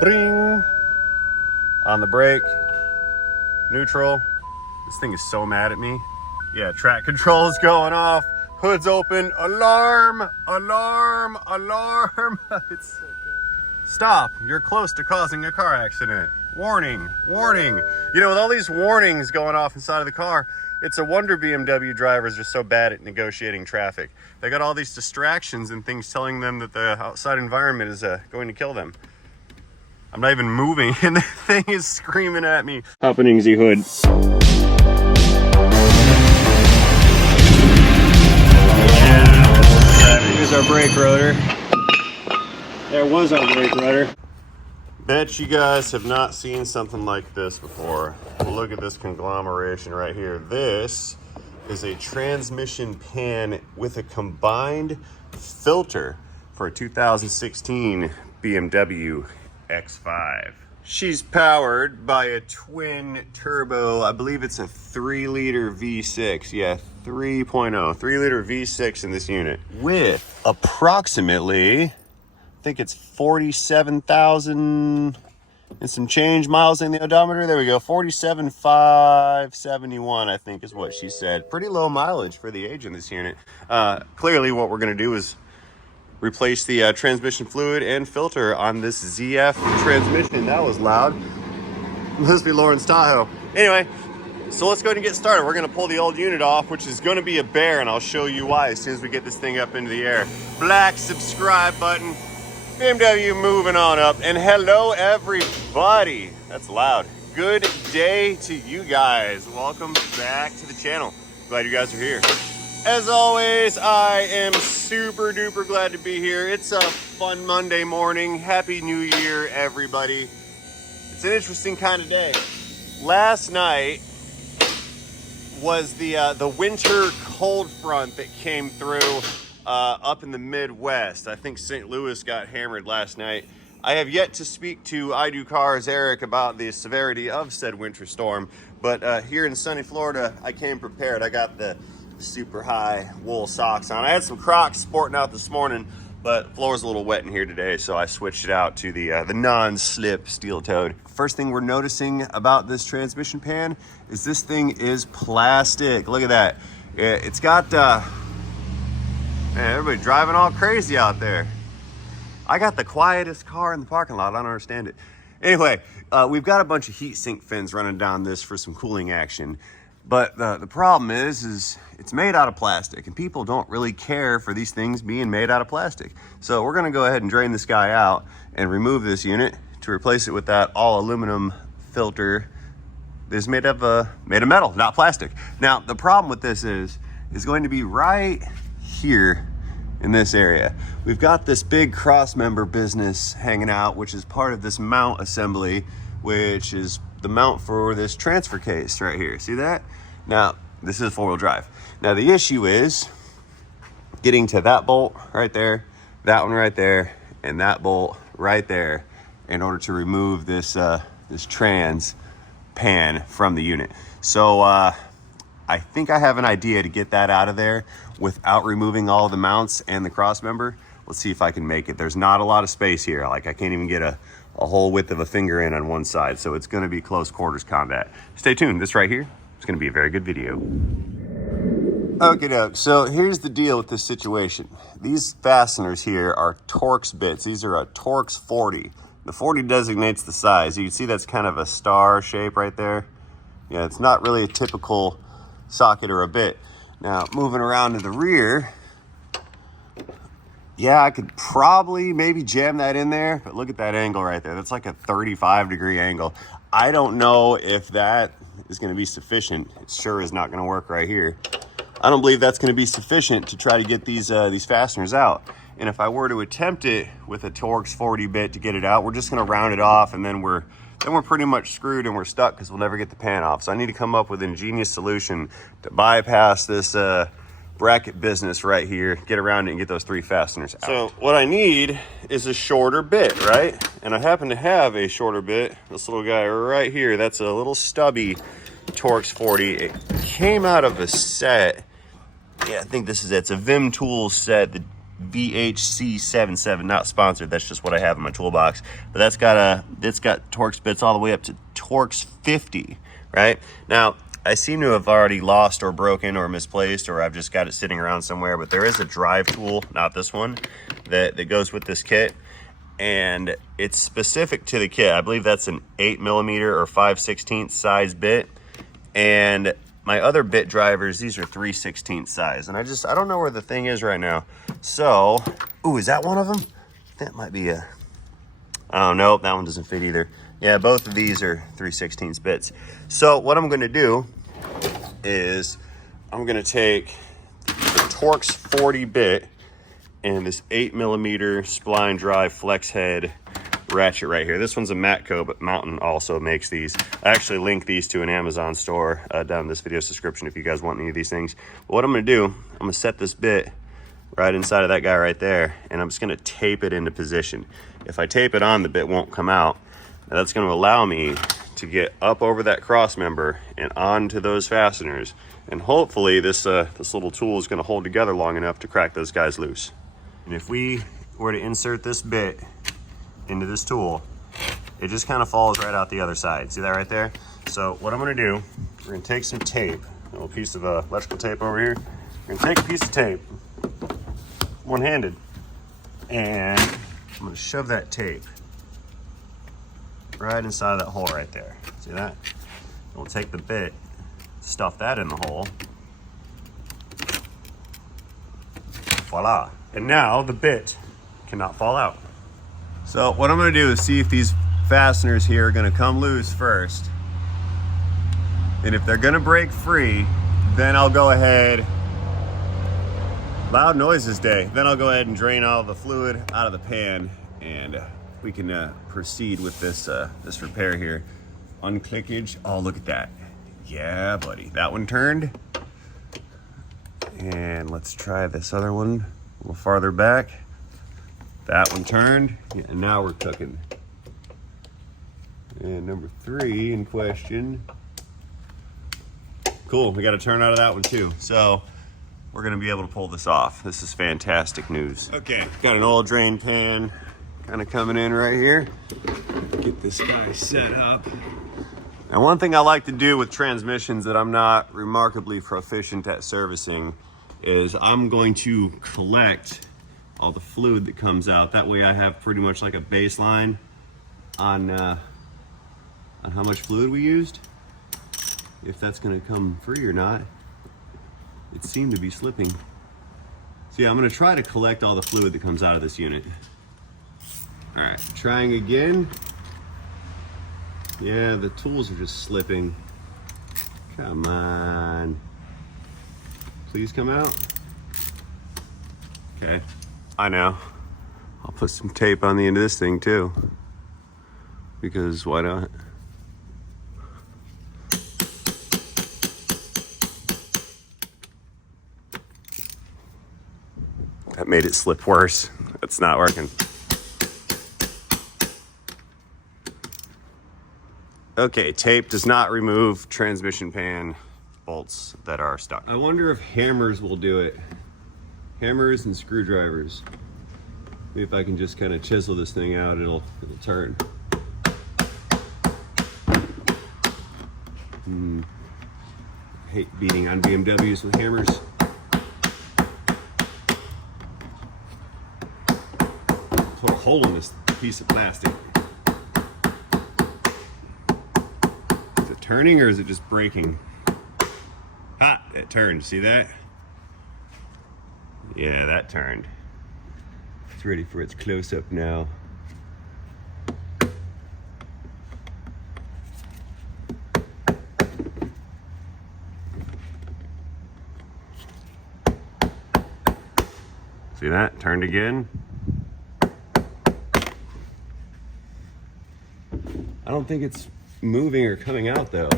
Bring. On the brake. Neutral. This thing is so mad at me. Yeah, track control is going off. Hood's open. Alarm! Alarm! Alarm! It's so good. Stop. You're close to causing a car accident. Warning. Warning. You know, with all these warnings going off inside of the car, it's a wonder BMW drivers are so bad at negotiating traffic. They got all these distractions and things telling them that the outside environment is going to kill them. I'm not even moving and the thing is screaming at me. Happening, Z Hood. Here's our brake rotor. There was our brake rotor. Bet you guys have not seen something like this before. Look at this conglomeration right here. This is a transmission pan with a combined filter for a 2016 BMW X5. She's powered by a twin turbo, I believe it's a 3-liter V6. Yeah, 3.0, 3-liter V6 in this unit with approximately, I think it's 47,000 and some change miles in the odometer. There we go, 47,571, I think is what she said. Pretty low mileage for the age in this unit. Clearly what we're gonna do is replace the transmission fluid and filter on this ZF transmission. That was loud. Must be Lauren's Tahoe. Anyway, so let's go ahead and get started. We're gonna pull the old unit off, which is gonna be a bear, and I'll show you why as soon as we get this thing up into the air. Black subscribe button. BMW moving on up. And hello, everybody. That's loud. Good day to you guys. Welcome back to the channel. Glad you guys are here. As always, I am super duper glad to be here. It's a fun Monday morning. Happy New Year, everybody. It's an interesting kind of day. Last night was the winter cold front that came through up in the Midwest. I think St. Louis got hammered last night. I have yet to speak to I Do Cars Eric about the severity of said winter storm, but here in sunny Florida, I came prepared. I got the super high wool socks on. I had some Crocs sporting out this morning, but the floor's a little wet in here today, so I switched it out to the non-slip steel-toed. First thing we're noticing about this transmission pan is this thing is plastic. Look at that. It's got, man, everybody driving all crazy out there. I got the quietest car in the parking lot. I don't understand it. Anyway, we've got a bunch of heat sink fins running down this for some cooling action. But the problem is it's made out of plastic, and people don't really care for these things being made out of plastic. So we're gonna go ahead and drain this guy out and remove this unit to replace it with that all aluminum filter that is made of metal, not plastic. Now, the problem with this is going to be right here in this area. We've got this big cross member business hanging out, which is part of this mount assembly, which is the mount for this transfer case right here. See that? Now, this is 4-wheel drive. Now, the issue is getting to that bolt right there, that one right there, and that bolt right there in order to remove this this trans pan from the unit. So I think I have an idea to get that out of there without removing all of the mounts and the cross member. Let's see if I can make it. There's not a lot of space here. Like, I can't even get a whole width of a finger in on one side, so it's going to be close quarters combat. Stay tuned. This right here is going to be a very good video. Okay, so here's the deal with this situation. These fasteners here are Torx bits. These are a Torx 40. The 40 designates the size. You can see that's kind of a star shape right there. Yeah, it's not really a typical socket or a bit. Now, moving around to the rear, yeah, I could probably maybe jam that in there, but look at that angle right there. That's like a 35-degree angle. I don't know if that is going to be sufficient. It sure is not going to work right here. I don't believe that's going to be sufficient to try to get these fasteners out. And if I were to attempt it with a Torx 40 bit to get it out, we're just going to round it off, and then we're pretty much screwed and we're stuck because we'll never get the pan off. So I need to come up with an ingenious solution to bypass this bracket business right here, get around it and get those 3 fasteners out. So what I need is a shorter bit, right? And I happen to have a shorter bit, this little guy right here. That's a little stubby Torx 40. It came out of a set. Yeah, I think this is it. It's a Vim Tools set. The VHC77, not sponsored. That's just what I have in my toolbox. But it's got Torx bits all the way up to Torx 50, right? Now, I seem to have already lost or broken or misplaced, or I've just got it sitting around somewhere, but there is a drive tool, not this one, that goes with this kit. And it's specific to the kit. I believe that's an 8mm or 5/16 size bit. And my other bit drivers, these are 3/16 size. And I don't know where the thing is right now. So, ooh, is that one of them? That might be a, oh no, that one doesn't fit either. Yeah, both of these are 3/16 bits. So what I'm gonna do is I'm gonna take the Torx 40 bit and this 8mm spline drive flex head ratchet right here. This one's a Matco, but Mountain also makes these. I actually link these to an Amazon store down in this video's description if you guys want any of these things. But what I'm gonna do, I'm gonna set this bit right inside of that guy right there, and I'm just gonna tape it into position. If I tape it on, the bit won't come out. Now that's gonna allow me to get up over that cross member and onto those fasteners. And hopefully this little tool is gonna hold together long enough to crack those guys loose. And if we were to insert this bit into this tool, it just kind of falls right out the other side. See that right there? So what I'm gonna do, we're gonna take some tape, a little piece of electrical tape over here. We're gonna take a piece of tape, one-handed, and I'm gonna shove that tape right inside of that hole right there. See that? We'll take the bit, stuff that in the hole. Voila. And now the bit cannot fall out. So what I'm gonna do is see if these fasteners here are gonna come loose first. And if they're gonna break free, then I'll go ahead, loud noises day, then I'll go ahead and drain all the fluid out of the pan, and we can proceed with this this repair here. Unclickage, oh look at that. Yeah buddy, that one turned. And let's try this other one a little farther back. That one turned, yeah, and now we're cooking. And number 3 in question. Cool, we got a turn out of that one too. So we're gonna be able to pull this off. This is fantastic news. Okay, got an oil drain pan kind of coming in right here. Get this guy set up. Now one thing I like to do with transmissions that I'm not remarkably proficient at servicing is I'm going to collect all the fluid that comes out. That way I have pretty much like a baseline on how much fluid we used. If that's gonna come free or not. It seemed to be slipping. So yeah, I'm gonna try to collect all the fluid that comes out of this unit. All right, trying again. Yeah, the tools are just slipping. Come on. Please come out. Okay, I know. I'll put some tape on the end of this thing too, because why not? That made it slip worse. It's not working. Okay, tape does not remove transmission pan bolts that are stuck. I wonder if hammers will do it. Hammers and screwdrivers. Maybe if I can just kind of chisel this thing out, it'll turn. Hate beating on BMWs with hammers. Put a hole in this piece of plastic. Is it turning or is it just breaking? Ah, it turned. See that? Yeah, that turned. It's ready for its close-up now. See that? Turned again. I don't think it's moving or coming out though.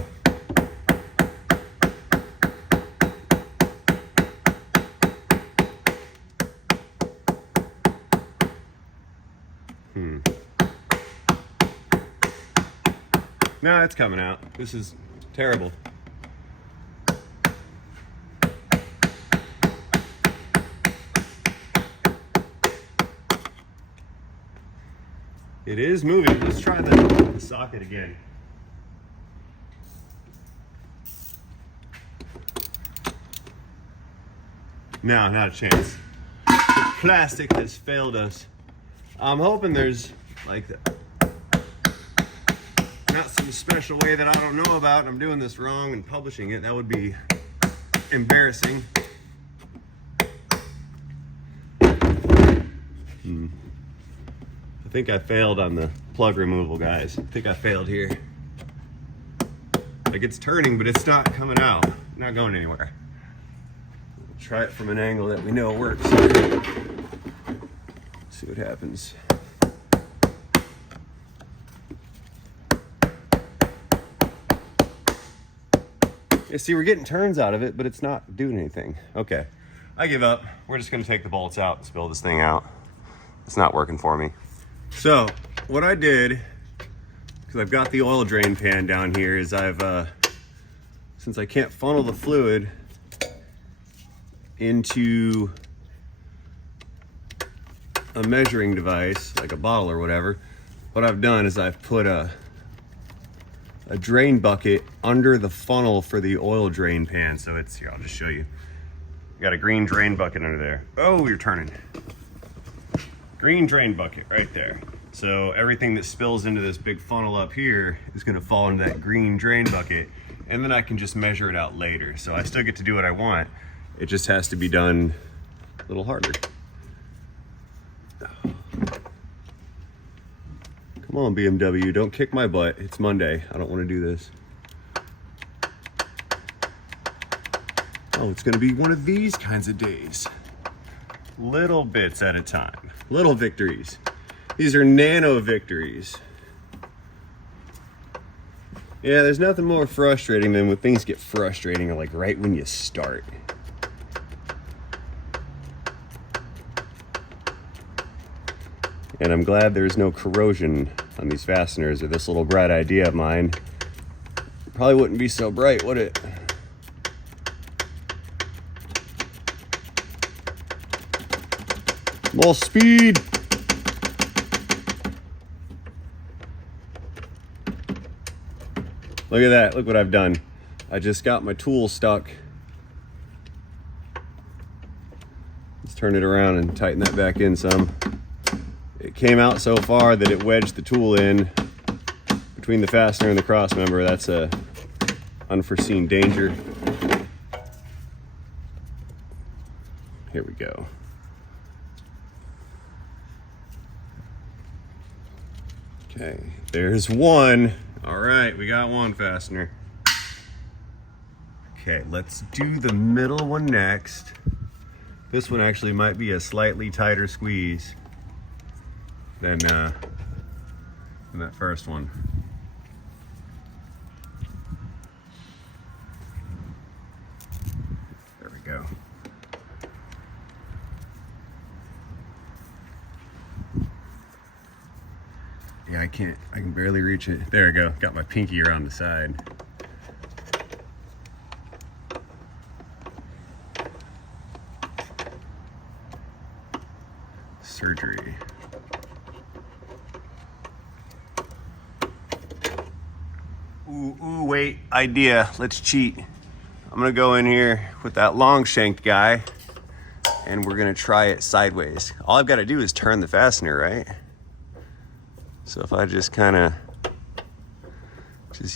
No, it's coming out. This is terrible. It is moving. Let's try the socket again. No, not a chance. The plastic has failed us. I'm hoping there's like not some special way that I don't know about and I'm doing this wrong and publishing it. That would be embarrassing. I think I failed on the plug removal, guys. I think I failed here. Like, it's turning, but it's not coming out. Not going anywhere. We'll try it from an angle that we know works. See what happens. Yeah, see, we're getting turns out of it, but it's not doing anything. Okay, I give up. We're just gonna take the bolts out and spill this thing out. It's not working for me. So what I did, because I've got the oil drain pan down here, is since I can't funnel the fluid into a measuring device, like a bottle or whatever, what I've done is I've put a drain bucket under the funnel for the oil drain pan. So it's here, I'll just show you. Got a green drain bucket under there. Oh, you're turning. Green drain bucket right there. So everything that spills into this big funnel up here is gonna fall into that green drain bucket, and then I can just measure it out later. So I still get to do what I want. It just has to be done a little harder. Come on, BMW, don't kick my butt. It's Monday. I don't want to do this. Oh, it's going to be one of these kinds of days. Little bits at a time. Little victories. These are nano victories. Yeah, there's nothing more frustrating than when things get frustrating, like right when you start. And I'm glad there's no corrosion on these fasteners, or this little bright idea of mine probably wouldn't be so bright, would it? More speed! Look at that, look what I've done. I just got my tool stuck. Let's turn it around and tighten that back in some. It came out so far that it wedged the tool in between the fastener and the cross member. That's a unforeseen danger. Here we go. Okay, there's one. All right, we got one fastener. Okay, let's do the middle one next. This one actually might be a slightly tighter squeeze than that first one. There we go. Yeah, I can barely reach it. There we go, got my pinky around the side. Surgery. Ooh, wait, idea, let's cheat. I'm gonna go in here with that long shanked guy and we're gonna try it sideways. All I've gotta do is turn the fastener, right? So if I just kinda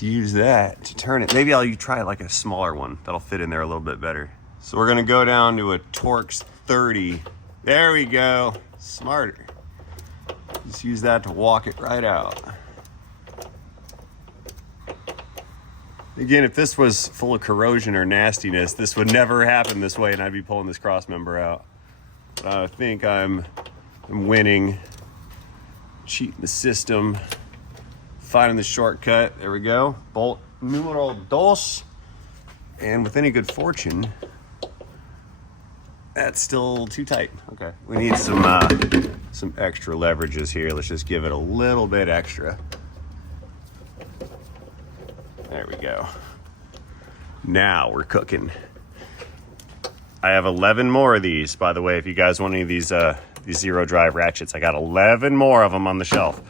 use that to turn it, maybe I'll try like a smaller one that'll fit in there a little bit better. So we're gonna go down to a Torx 30. There we go, smarter. Just use that to walk it right out. Again, if this was full of corrosion or nastiness, this would never happen this way and I'd be pulling this cross member out. But I think I'm winning, cheating the system, finding the shortcut. There we go, bolt numero dos. And with any good fortune, that's still too tight. Okay, we need some extra leverages here. Let's just give it a little bit extra. There we go. Now we're cooking. I have 11 more of these, by the way, if you guys want any of these zero drive ratchets. I got 11 more of them on the shelf.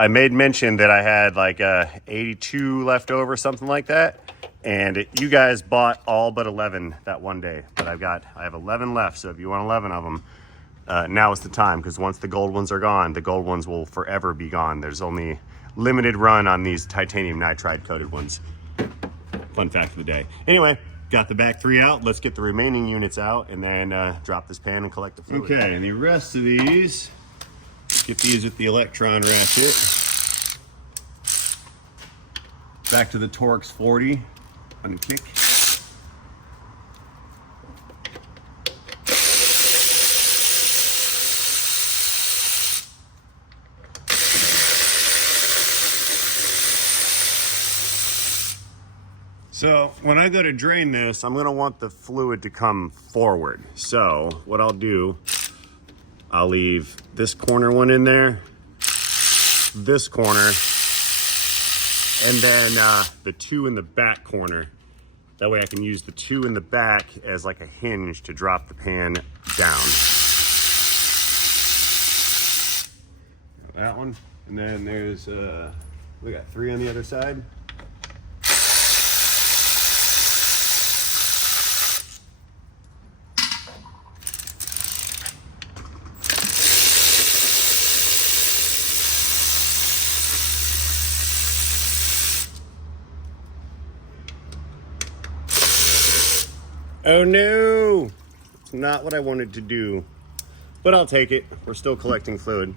I made mention that I had like 82 left over, something like that. And you guys bought all but 11 that one day. But I have 11 left. So if you want 11 of them, now is the time. Because once the gold ones are gone, the gold ones will forever be gone. There's only limited run on these titanium nitride coated ones. Fun fact of the day. Anyway, got the back 3 out. Let's get the remaining units out and then drop this pan and collect the fluid. Okay, and the rest of these, get these with the electron ratchet. Back to the Torx 40 on the kick. So when I go to drain this, I'm gonna want the fluid to come forward. So what I'll do, I'll leave this corner one in there, this corner, and then the 2 in the back corner. That way I can use the 2 in the back as like a hinge to drop the pan down. That one, and then there's, we got 3 on the other side. Oh no, it's not what I wanted to do, but I'll take it. We're still collecting fluid.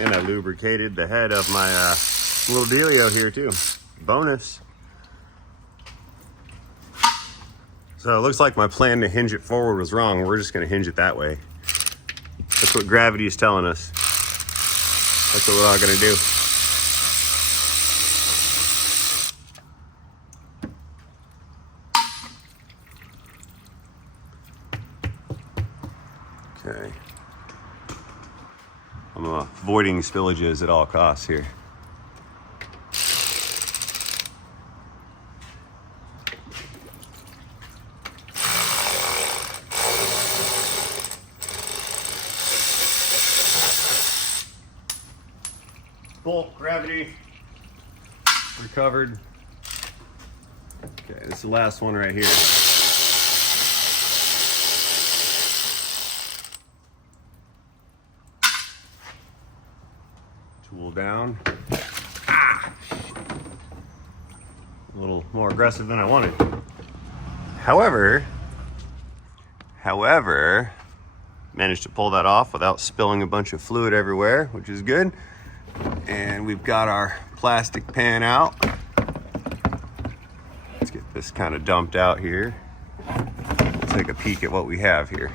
And I lubricated the head of my little dealio here too. Bonus. So it looks like my plan to hinge it forward was wrong. We're just gonna hinge it that way. That's what gravity is telling us. That's what we're all gonna do. Okay. I'm avoiding spillages at all costs here. Bulk, gravity, recovered. Okay, this is the last one right here. Tool down. Ah! A little more aggressive than I wanted. However, managed to pull that off without spilling a bunch of fluid everywhere, which is good. And we've got our plastic pan out. Let's get this kind of dumped out here. We'll take a peek at what we have here.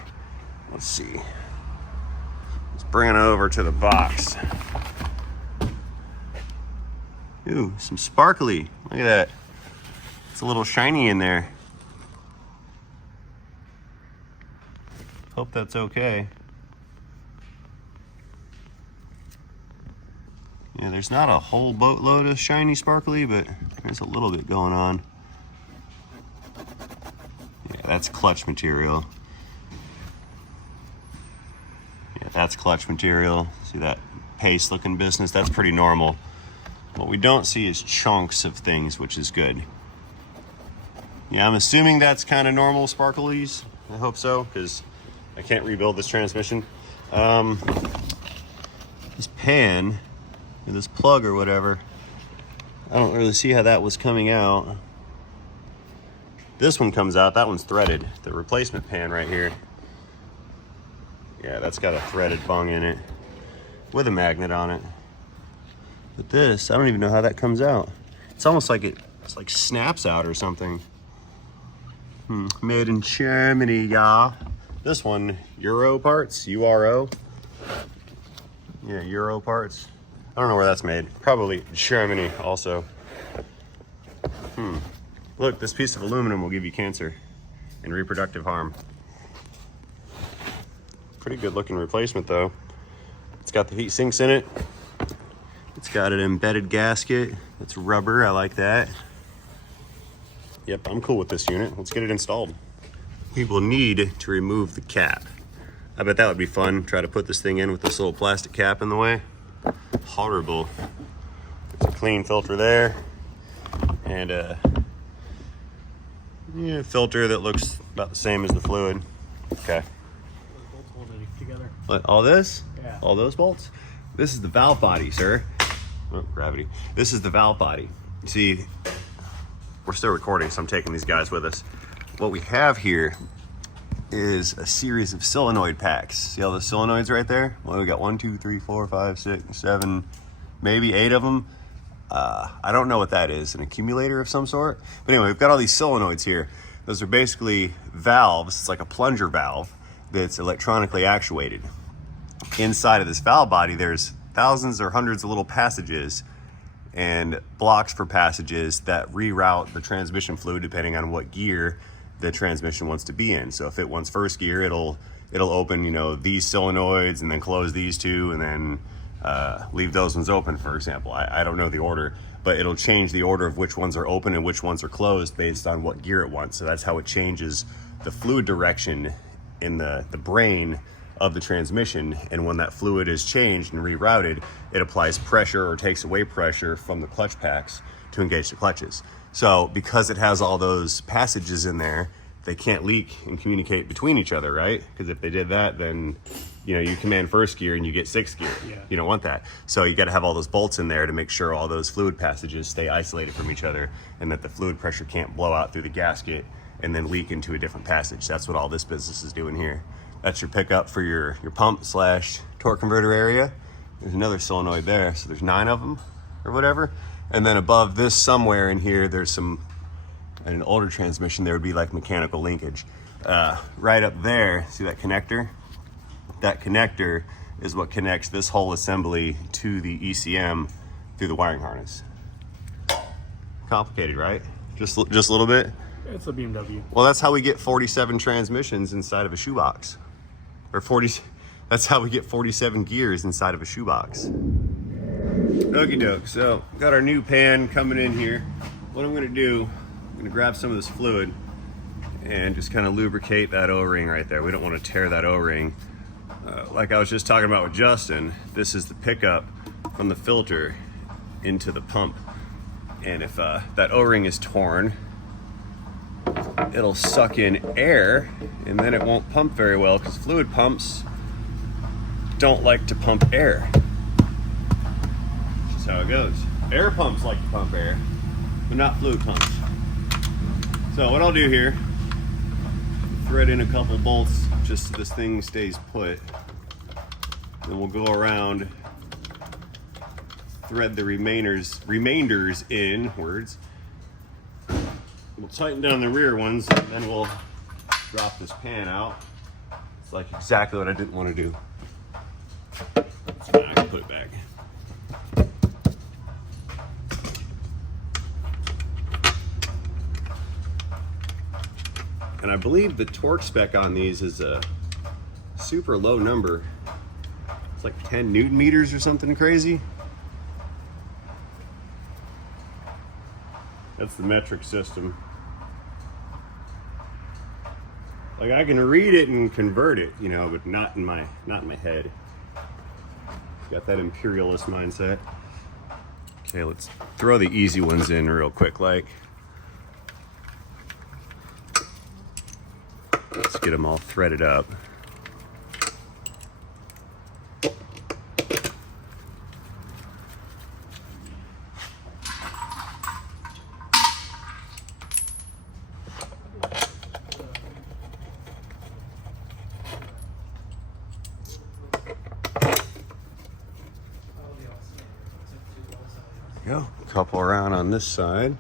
Let's see. Let's bring it over to the box. Ooh, some sparkly. Look at that. It's a little shiny in there. Hope that's okay. Yeah, there's not a whole boatload of shiny sparkly, but there's a little bit going on. Yeah, that's clutch material. Yeah, that's clutch material. See that paste looking business? That's pretty normal. What we don't see is chunks of things, which is good. Yeah, I'm assuming that's kind of normal sparklies. I hope so, because I can't rebuild this transmission. This pan, this plug or whatever, I don't really see how that was coming out. This one comes out, that one's threaded. The replacement pan right here. Yeah, that's got a threaded bung in it with a magnet on it. But this, I don't even know how that comes out. It's almost like it's like snaps out or something. Made in Germany, yeah. This one, Euro parts, URO. Yeah, Euro parts. I don't know where that's made. Probably Germany also. Look, this piece of aluminum will give you cancer and reproductive harm. Pretty good looking replacement though. It's got the heat sinks in it. It's got an embedded gasket. It's rubber, I like that. Yep, I'm cool with this unit. Let's get it installed. We will need to remove the cap. I bet that would be fun. Try to put this thing in with this little plastic cap in the way. Horrible. There's a clean filter there. And a filter that looks about the same as the fluid. Okay. Bolts holding it together. What, all this? Yeah. All those bolts? This is the valve body, sir. Oh, gravity. This is the valve body. See, we're still recording, so I'm taking these guys with us. What we have here is a series of solenoid packs. See all the solenoids right there? Well, we got 1, 2, 3, 4, 5, 6, 7, maybe 8 of them. I don't know what that is, an accumulator of some sort. But anyway, we've got all these solenoids here. Those are basically valves. It's like a plunger valve that's electronically actuated. Inside of this valve body, there's thousands or hundreds of little passages and blocks for passages that reroute the transmission fluid depending on what gear the transmission wants to be in. So if it wants first gear, it'll open, these solenoids and then close these two and then leave those ones open, for example. I don't know the order, but it'll change the order of which ones are open and which ones are closed based on what gear it wants. So that's how it changes the fluid direction in the brain of the transmission. And when that fluid is changed and rerouted, it applies pressure or takes away pressure from the clutch packs to engage the clutches. So because it has all those passages in there, they can't leak and communicate between each other, right? Because if they did that, then you command first gear and you get sixth gear. Yeah. You don't want that. So you got to have all those bolts in there to make sure all those fluid passages stay isolated from each other and that the fluid pressure can't blow out through the gasket and then leak into a different passage. That's what all this business is doing here. That's your pickup for your pump / torque converter area. There's another solenoid there. So there's 9 of them or whatever. And then above this somewhere in here, there's in an older transmission, there would be like mechanical linkage. Right up there, see that connector? That connector is what connects this whole assembly to the ECM through the wiring harness. Complicated, right? Just a little bit? It's a BMW. Well, that's how we get 47 transmissions inside of a shoebox. Or 40, that's how we get 47 gears inside of a shoebox. Okie doke, so got our new pan coming in here. What I'm gonna do, I'm gonna grab some of this fluid and just kind of lubricate that O-ring right there. We don't want to tear that O-ring. Like I was just talking about with Justin, this is the pickup from the filter into the pump. And if that O-ring is torn, it'll suck in air and then it won't pump very well because fluid pumps don't like to pump air. That's how it goes. Air pumps like to pump air, but not fluid pumps. So what I'll do here, thread in a couple bolts just so this thing stays put. Then we'll go around, thread the remainders inwards. We'll tighten down the rear ones, and then we'll drop this pan out. It's like exactly what I didn't want to do. So now I can put it back. And I believe the torque spec on these is a super low number. It's like 10 Newton meters or something crazy. That's the metric system. Like I can read it and convert it, but not in my head. Got that imperialist mindset. Okay, let's throw the easy ones in real quick, like. Let's get them all threaded up. Go. Couple around on this side.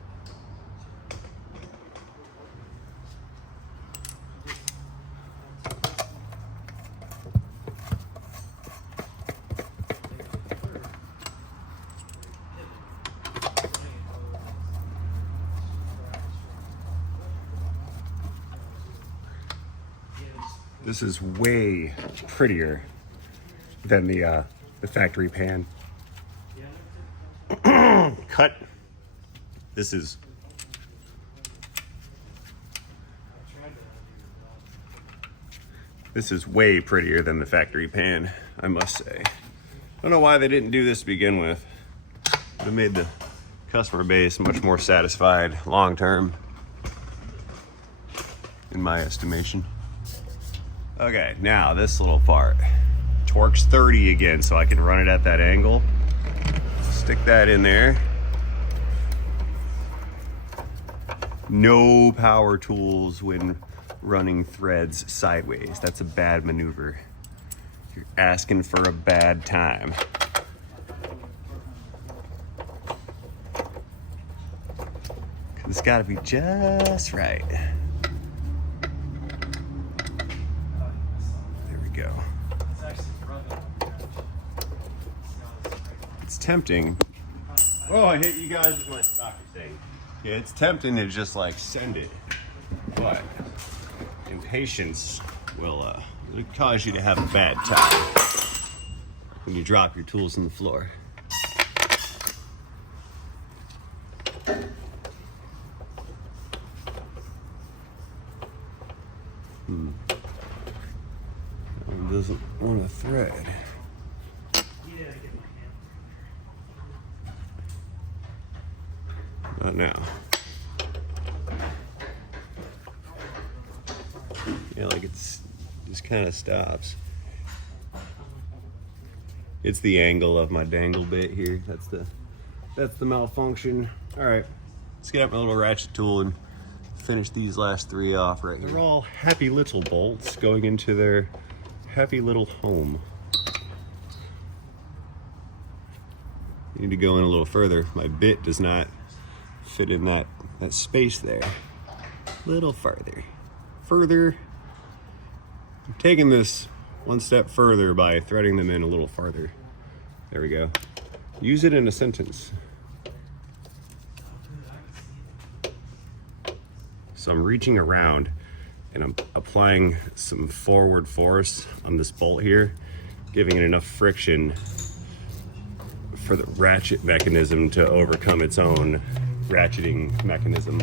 This is way prettier than the factory pan. Cut. This is This is way prettier than the factory pan, I must say. I don't know why they didn't do this to begin with. Would have made the customer base much more satisfied long term, in my estimation. Okay, now this little part. Torque's 30 again, so I can run it at that angle. Stick that in there. No power tools when running threads sideways. That's a bad maneuver. You're asking for a bad time. It's gotta be just right. There we go. It's tempting. Oh, I hit you guys with my soccer thing. Yeah, it's tempting to just like send it, but impatience will cause you to have a bad time when you drop your tools on the floor. It doesn't want to thread. Not now. Yeah, like it's just kind of stops. It's the angle of my dangle bit here. That's the malfunction. All right, let's get out my little ratchet tool and finish these last three off right here. They're all happy little bolts going into their happy little home. You need to go in a little further. My bit does not fit in that space there. A little further. Further. I'm taking this one step further by threading them in a little farther. There we go. Use it in a sentence. So I'm reaching around and I'm applying some forward force on this bolt here, giving it enough friction for the ratchet mechanism to overcome its own ratcheting mechanism.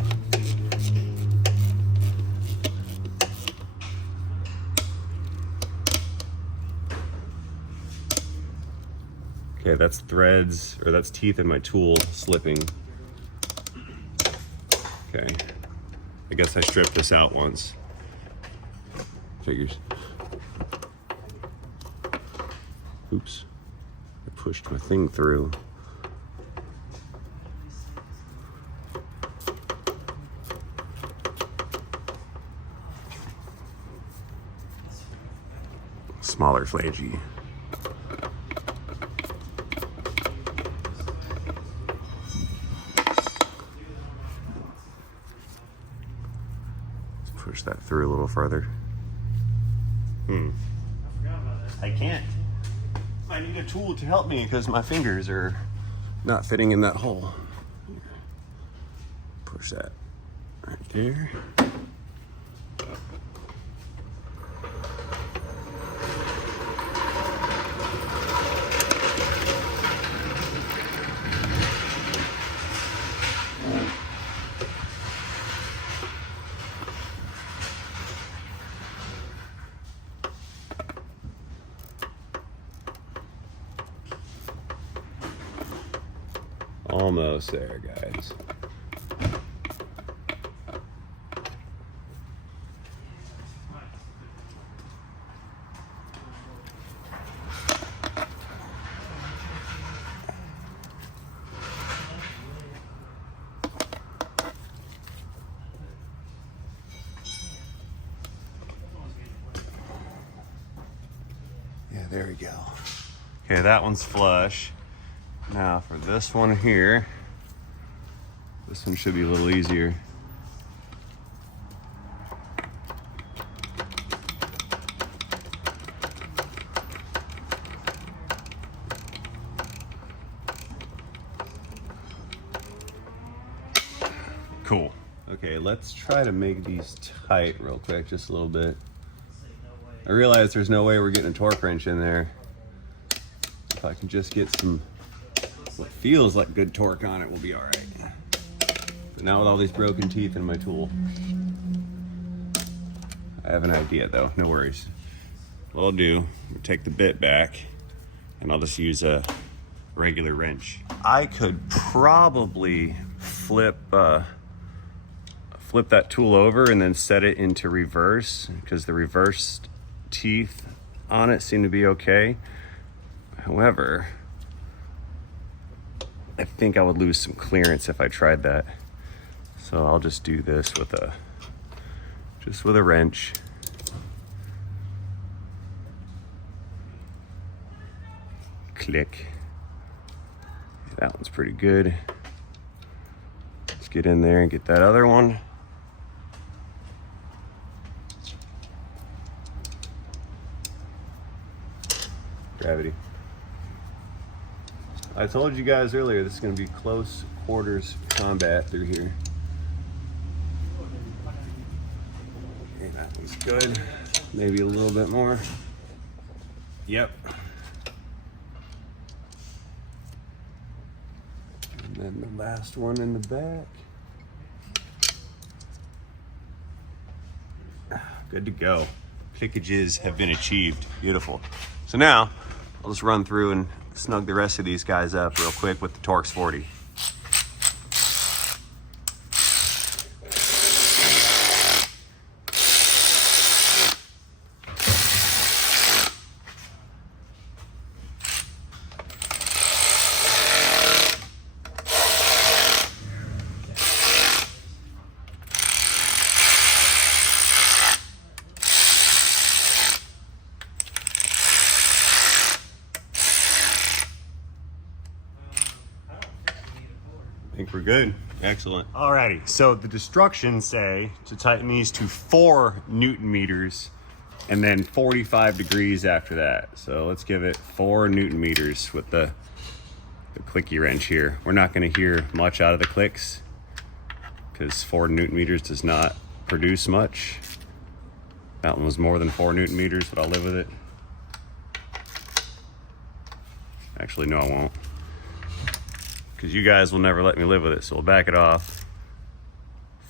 Okay, that's threads, or that's teeth in my tool slipping. Okay, I guess I stripped this out once. Figures. Oops, I pushed my thing through. Smaller flangey. Let's push that through a little further. I can't. I need a tool to help me because my fingers are not fitting in that hole. Push that right there. Almost there, guys. Yeah, there we go. Okay, that one's flush. Now for this one here, this one should be a little easier. Cool. Okay, let's try to make these tight real quick, just a little bit. I realize there's no way we're getting a torque wrench in there. If I can just get some what feels like good torque on it, will be all right. But not with all these broken teeth in my tool. I have an idea though, no worries. what I'll do, take the bit back and I'll just use a regular wrench. I could probably flip that tool over and then set it into reverse, because the reverse teeth on it seem to be okay. However, I think I would lose some clearance if I tried that. So I'll just do this with a wrench. Click. That one's pretty good. Let's get in there and get that other one. Gravity. I told you guys earlier this is going to be close quarters combat through here. Okay, that one's good. Maybe a little bit more. Yep. And then the last one in the back. Good to go. Pickages have been achieved. Beautiful. So now I'll just run through and snug the rest of these guys up real quick with the Torx 40. I think we're good. Excellent. Alrighty, so the instructions say to tighten these to 4 Newton meters and then 45 degrees after that. So let's give it 4 Newton meters with the clicky wrench here. We're not gonna hear much out of the clicks because 4 Newton meters does not produce much. That one was more than 4 Newton meters, but I'll live with it. Actually, no, I won't, because you guys will never let me live with it. So we'll back it off.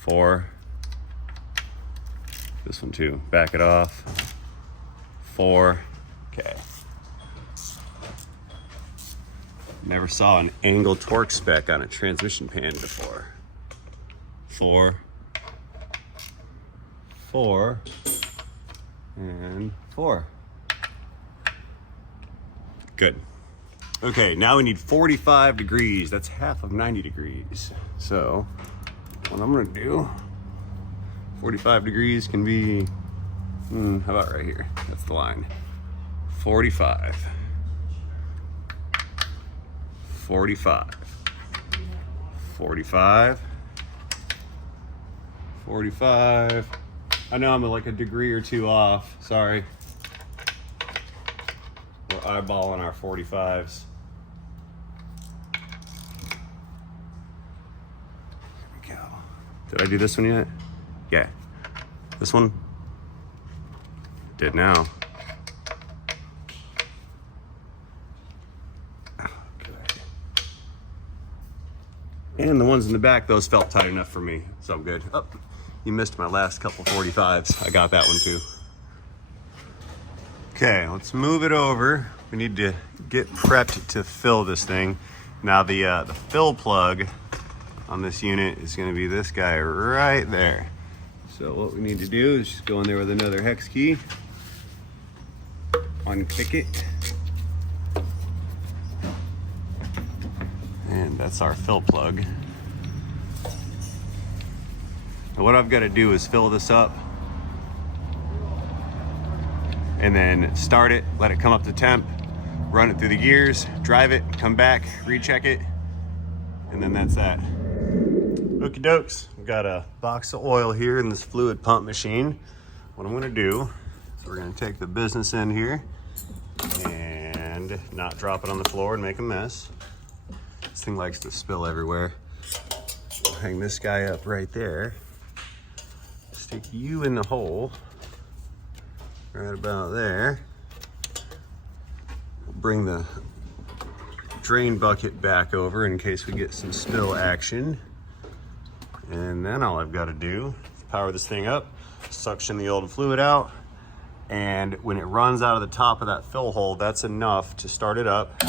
4. This one too. Back it off. 4. Okay. Never saw an angle torque spec on a transmission pan before. 4. 4. And 4. Good. Okay, now we need 45 degrees. That's half of 90 degrees. So what I'm gonna do, 45 degrees can be, how about right here? That's the line. 45. 45. 45. 45. I know I'm like a degree or 2 off, sorry. We're eyeballing our 45s. Did I do this one yet? Yeah. This one? Did now. Good. And the ones in the back, those felt tight enough for me, so I'm good. Oh, you missed my last couple 45s. I got that one too. Okay, let's move it over. We need to get prepped to fill this thing. Now the fill plug on this unit is going to be this guy right there. So what we need to do is just go in there with another hex key, unclick it, and that's our fill plug. And what I've got to do is fill this up and then start it, let it come up to temp, run it through the gears, drive it, come back, recheck it, and then that's that. Okie dokes, we've got a box of oil here in this fluid pump machine. What I'm gonna do is we're gonna take the business end here and not drop it on the floor and make a mess. This thing likes to spill everywhere. We'll hang this guy up right there. Stick you in the hole, right about there. We'll bring the drain bucket back over in case we get some spill action. And then all I've got to do is power this thing up, suction the old fluid out, And when it runs out of the top of that fill hole, that's enough to start it up,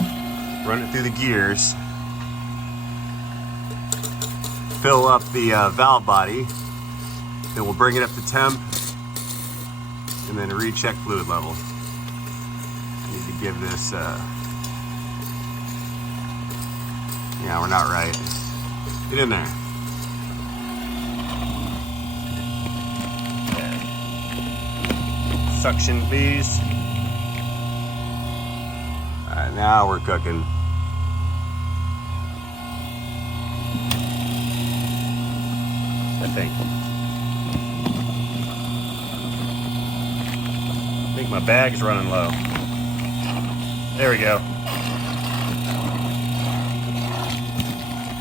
run it through the gears, fill up the valve body, then we'll bring it up to temp, and then recheck fluid level. I need to give this, yeah, we're not right. Get in there. Suction, please. All right, now we're cooking. I think my bag's running low. There we go.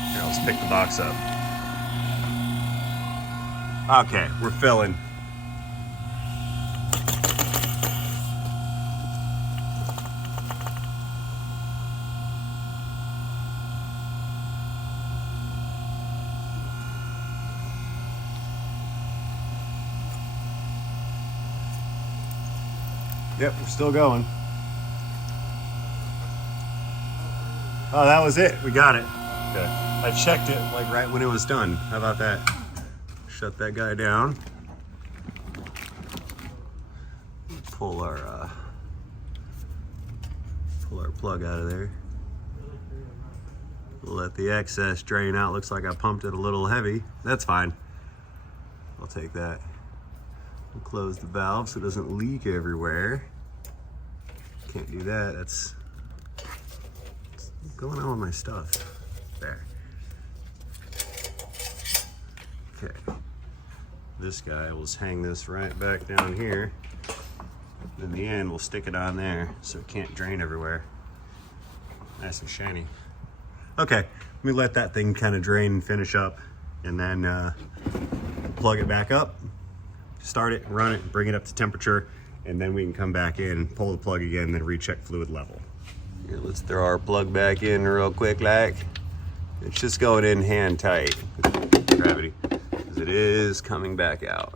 Here, let's pick the box up. Okay, we're filling. Yep, we're still going. Oh, that was it. We got it. Okay. I checked it like right when it was done. How about that? Shut that guy down. Pull our plug out of there. Let the excess drain out. Looks like I pumped it a little heavy. That's fine. I'll take that. We'll close the valve so it doesn't leak everywhere. Can't do that. That's what's going on with my stuff. There. Okay. This guy, we'll just hang this right back down here. In the end, we'll stick it on there so it can't drain everywhere. Nice and shiny. Okay, let me let that thing kind of drain and finish up, and then plug it back up, start it, run it, bring it up to temperature, and then we can come back in, pull the plug again, then recheck fluid level. Here, let's throw our plug back in real quick, like. It's just going in hand tight, gravity, because it is coming back out.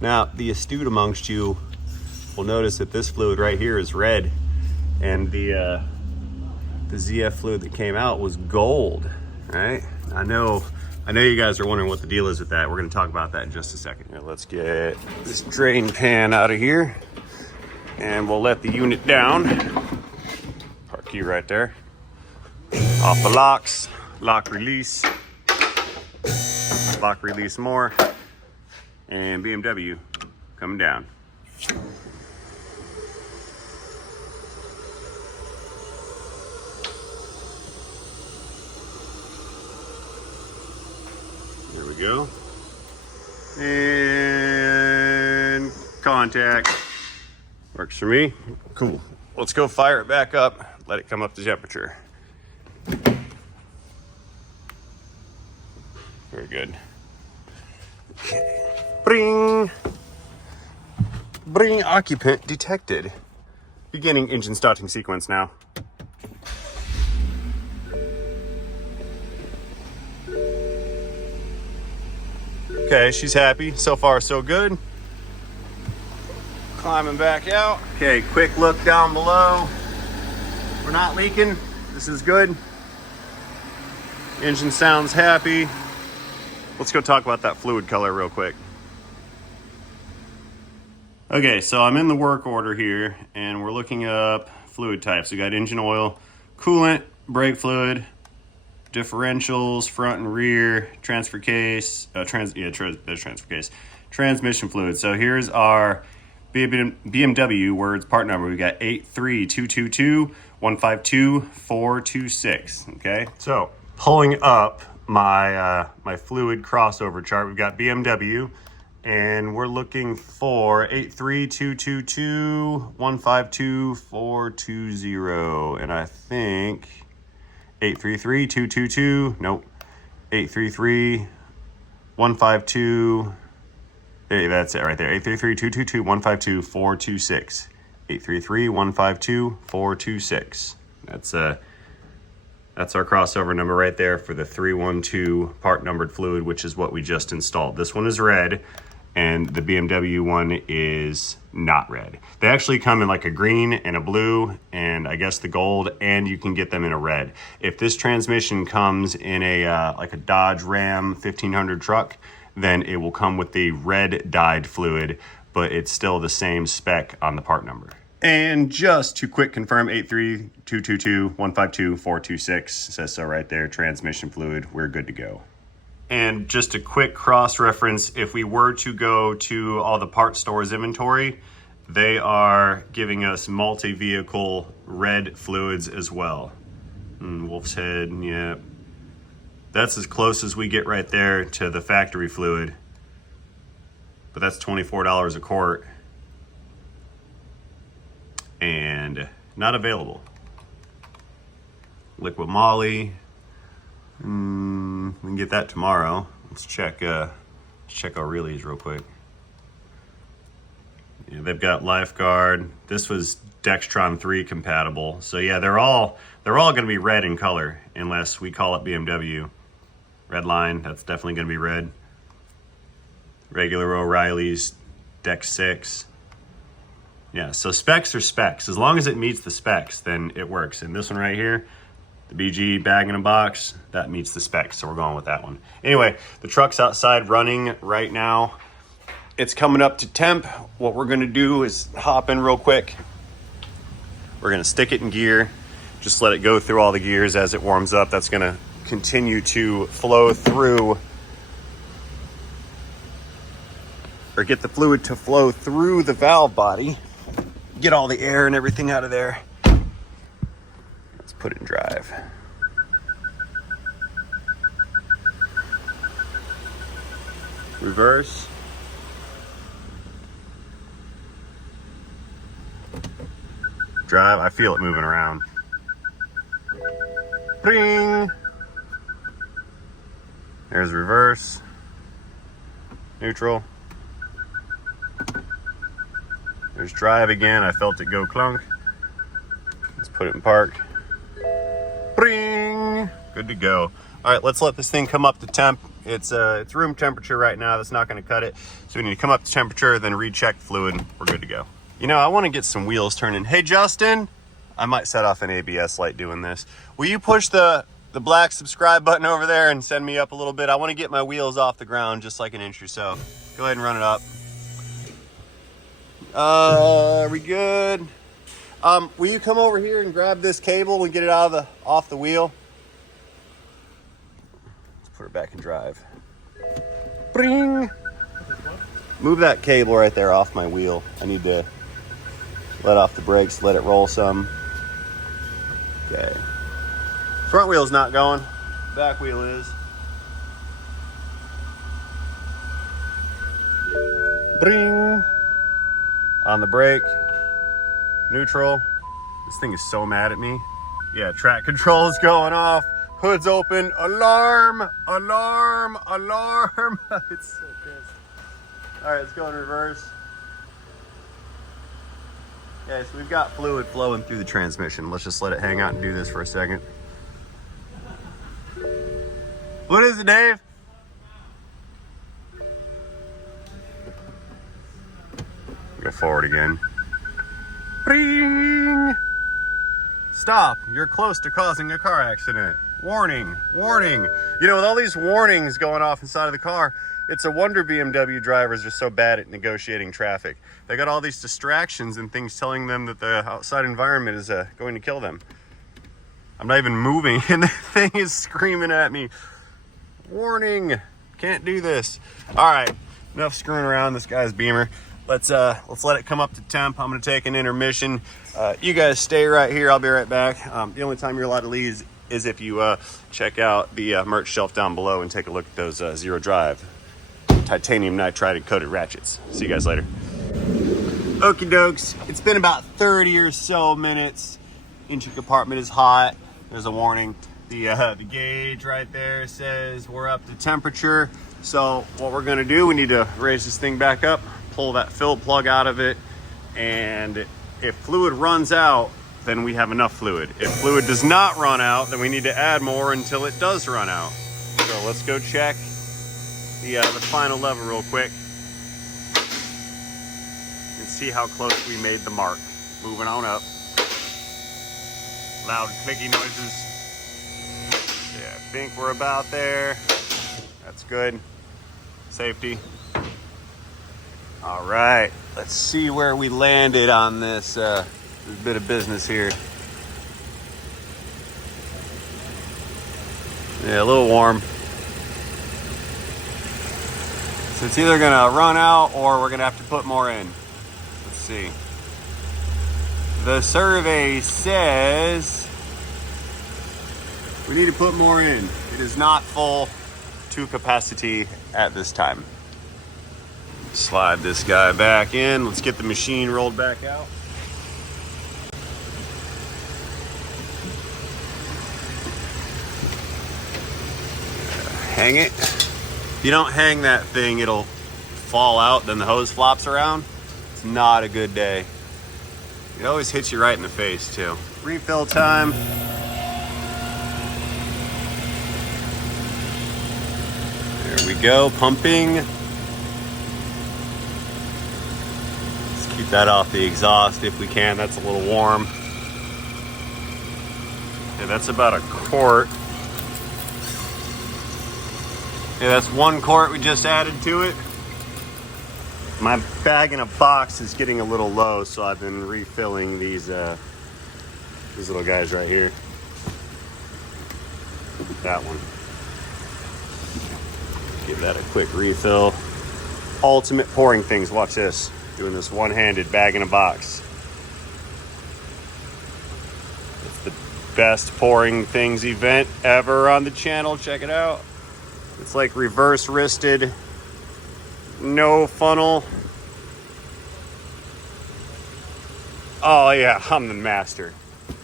Now, the astute amongst you will notice that this fluid right here is red, and the ZF fluid that came out was gold, right? I know you guys are wondering what the deal is with that. We're gonna talk about that in just a second. Here, let's get this drain pan out of here, and we'll let the unit down. Park key right there. Off the locks, lock release more, and BMW coming down. There we go. And contact. Works for me. Cool. Let's go fire it back up. Let it come up to temperature. Very good. Okay. Bring. Bring occupant detected. Beginning engine starting sequence now. Okay, she's happy. So far, so good. Climbing back out. Okay, quick look down below. We're not leaking. This is good. Engine sounds happy. Let's go talk about that fluid color real quick. Okay, so I'm in the work order here, and we're looking up fluid types. We got engine oil, coolant, brake fluid, differentials, front and rear, transfer case, transfer case, transmission fluid. So here's our BMW words part number. We got 83222152426. Okay, so pulling up my my fluid crossover chart, we've got BMW, and we're looking for 83222152420, and I think 833-222, nope, 833-152, hey, that's it right there, 833-222-152-426, 833-152-426. That's our crossover number right there for the 312 part numbered fluid, which is what we just installed. This one is red, and the BMW one is not red. They actually come in like a green and a blue and I guess the gold, and you can get them in a red. If this transmission comes in a like a Dodge Ram 1500 truck, then it will come with the red dyed fluid, but it's still the same spec on the part number. And just to quick confirm, 83222152426 says so right there, transmission fluid, we're good to go. And just a quick cross-reference, if we were to go to all the parts stores inventory, they are giving us multi-vehicle red fluids as well. Wolf's Head, yeah. That's as close as we get right there to the factory fluid. But that's $24 a quart. And not available. Liquid Moly. We can get that tomorrow. Let's check Aurelius real quick. Yeah, they've got Lifeguard. This was Dextron 3 compatible. So yeah, they're all going to be red in color unless we call it BMW. Red line, that's definitely going to be red. Regular O'Reilly's Dex 6. Yeah, so specs are specs. As long as it meets the specs, then it works. And this one right here, the BG bag in a box, that meets the specs, so we're going with that one. Anyway, the truck's outside running right now. It's coming up to temp. What we're gonna do is hop in real quick. We're gonna stick it in gear, just let it go through all the gears as it warms up. That's gonna continue to flow through, or get the fluid to flow through the valve body, get all the air and everything out of there. Put it in drive. Reverse. Drive. I feel it moving around. Bring. There's reverse. Neutral. There's drive again. I felt it go clunk. Let's put it in park. Bring. Good to go. All right, let's let this thing come up to temp. It's room temperature right now. That's not going to cut it. So we need to come up to temperature, then recheck fluid. We're good to go. You know, I want to get some wheels turning. Hey, Justin, I might set off an ABS light doing this. Will you push the black subscribe button over there and send me up a little bit? I want to get my wheels off the ground just like an inch or so. Go ahead and run it up. Are we good? Will you come over here and grab this cable and get it off the wheel? Let's put it back in drive. Bring. Move that cable right there off my wheel. I need to let off the brakes, let it roll some. Okay. Front wheel's not going. Back wheel is. Bring. On the brake. Neutral. This thing is so mad at me. Yeah, track control is going off. Hood's open. Alarm! Alarm! Alarm! It's so pissed. All right, let's go in reverse. Okay, so we've got fluid flowing through the transmission. Let's just let it hang out and do this for a second. What is it, Dave? Go forward again. Ring! Stop, you're close to causing a car accident. Warning, warning. You know, with all these warnings going off inside of the car, it's a wonder BMW drivers are so bad at negotiating traffic. They got all these distractions and things telling them that the outside environment is going to kill them. I'm not even moving and the thing is screaming at me. Warning, can't do this. All right, enough screwing around this guy's Beamer. Let's let it come up to temp. I'm gonna take an intermission. You guys stay right here. I'll be right back. The only time you're allowed to leave is if you check out the merch shelf down below and take a look at those Zero Drive titanium nitride coated ratchets. See you guys later. Okie dokes. It's been about 30 or so minutes. Engine compartment is hot. There's a warning. The gauge right there says we're up to temperature. So what we're gonna do, we need to raise this thing back up, pull that fill plug out of it, and if fluid runs out, then we have enough fluid. If fluid does not run out, then we need to add more until it does run out. So let's go check the final level real quick. and see how close we made the mark. Moving on up. Loud clicky noises. Yeah, I think we're about there. That's good. Safety. All right, let's see where we landed on this, this bit of business here. Yeah, a little warm. So it's either gonna run out or we're gonna have to put more in. Let's see. The survey says we need to put more in. It is not full to capacity at this time. Slide this guy back in. Let's get the machine rolled back out. Hang it. If you don't hang that thing, it'll fall out, then the hose flops around. It's not a good day. It always hits you right in the face too. Refill time. There we go, pumping. Let's keep that off the exhaust if we can. That's a little warm. Yeah, that's about a quart. Yeah, that's 1 quart we just added to it. My bag in a box is getting a little low, so I've been refilling these little guys right here. That one. Give that a quick refill. Ultimate pouring things. Watch this. Doing this one-handed bag in a box. It's the best pouring things event ever on the channel. Check it out. It's like reverse wristed, no funnel. Oh yeah, I'm the master.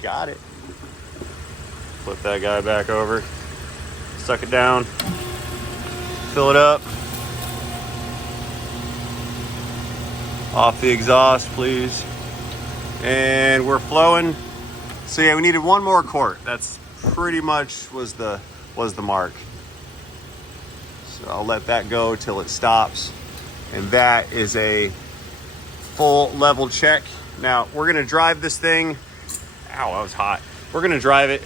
Got it. Flip that guy back over. Suck it down. Fill it up. Off the exhaust, please. And we're flowing. So yeah, we needed 1 more quart. That's pretty much was the mark. So I'll let that go till it stops. And that is a full level check. Now we're gonna drive this thing. Ow, that was hot. We're gonna drive it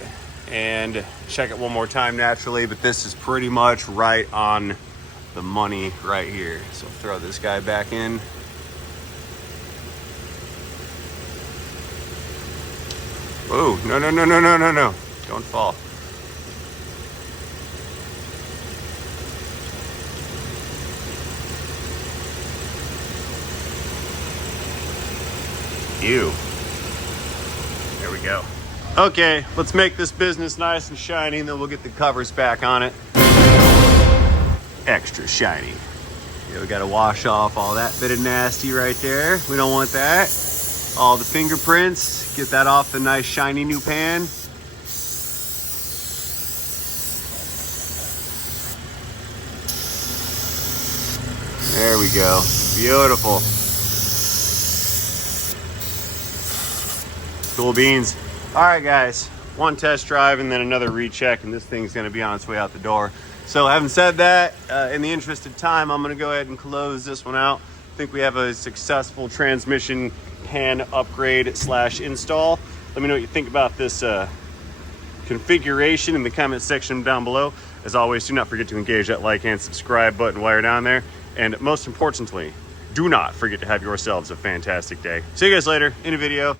and check it one more time naturally, but this is pretty much right on the money right here. So throw this guy back in. Whoa, no. Don't fall. Ew. There we go. Okay, let's make this business nice and shiny, and then we'll get the covers back on it. Extra shiny. Yeah, we gotta wash off all that bit of nasty right there. We don't want that. All the fingerprints, get that off the nice shiny new pan. There we go. Beautiful. Cool beans. All right, guys. 1 test drive and then another recheck, and this thing's going to be on its way out the door. So having said that, in the interest of time, I'm going to go ahead and close this one out. I think we have a successful transmission pan upgrade / install. Let me know what you think about this configuration in the comment section down below. As always, do not forget to engage that like and subscribe button while you're down there. And most importantly, do not forget to have yourselves a fantastic day. See you guys later in a video.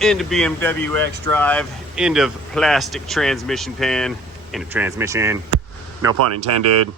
Into BMW X drive, into plastic transmission pan, into transmission, no pun intended.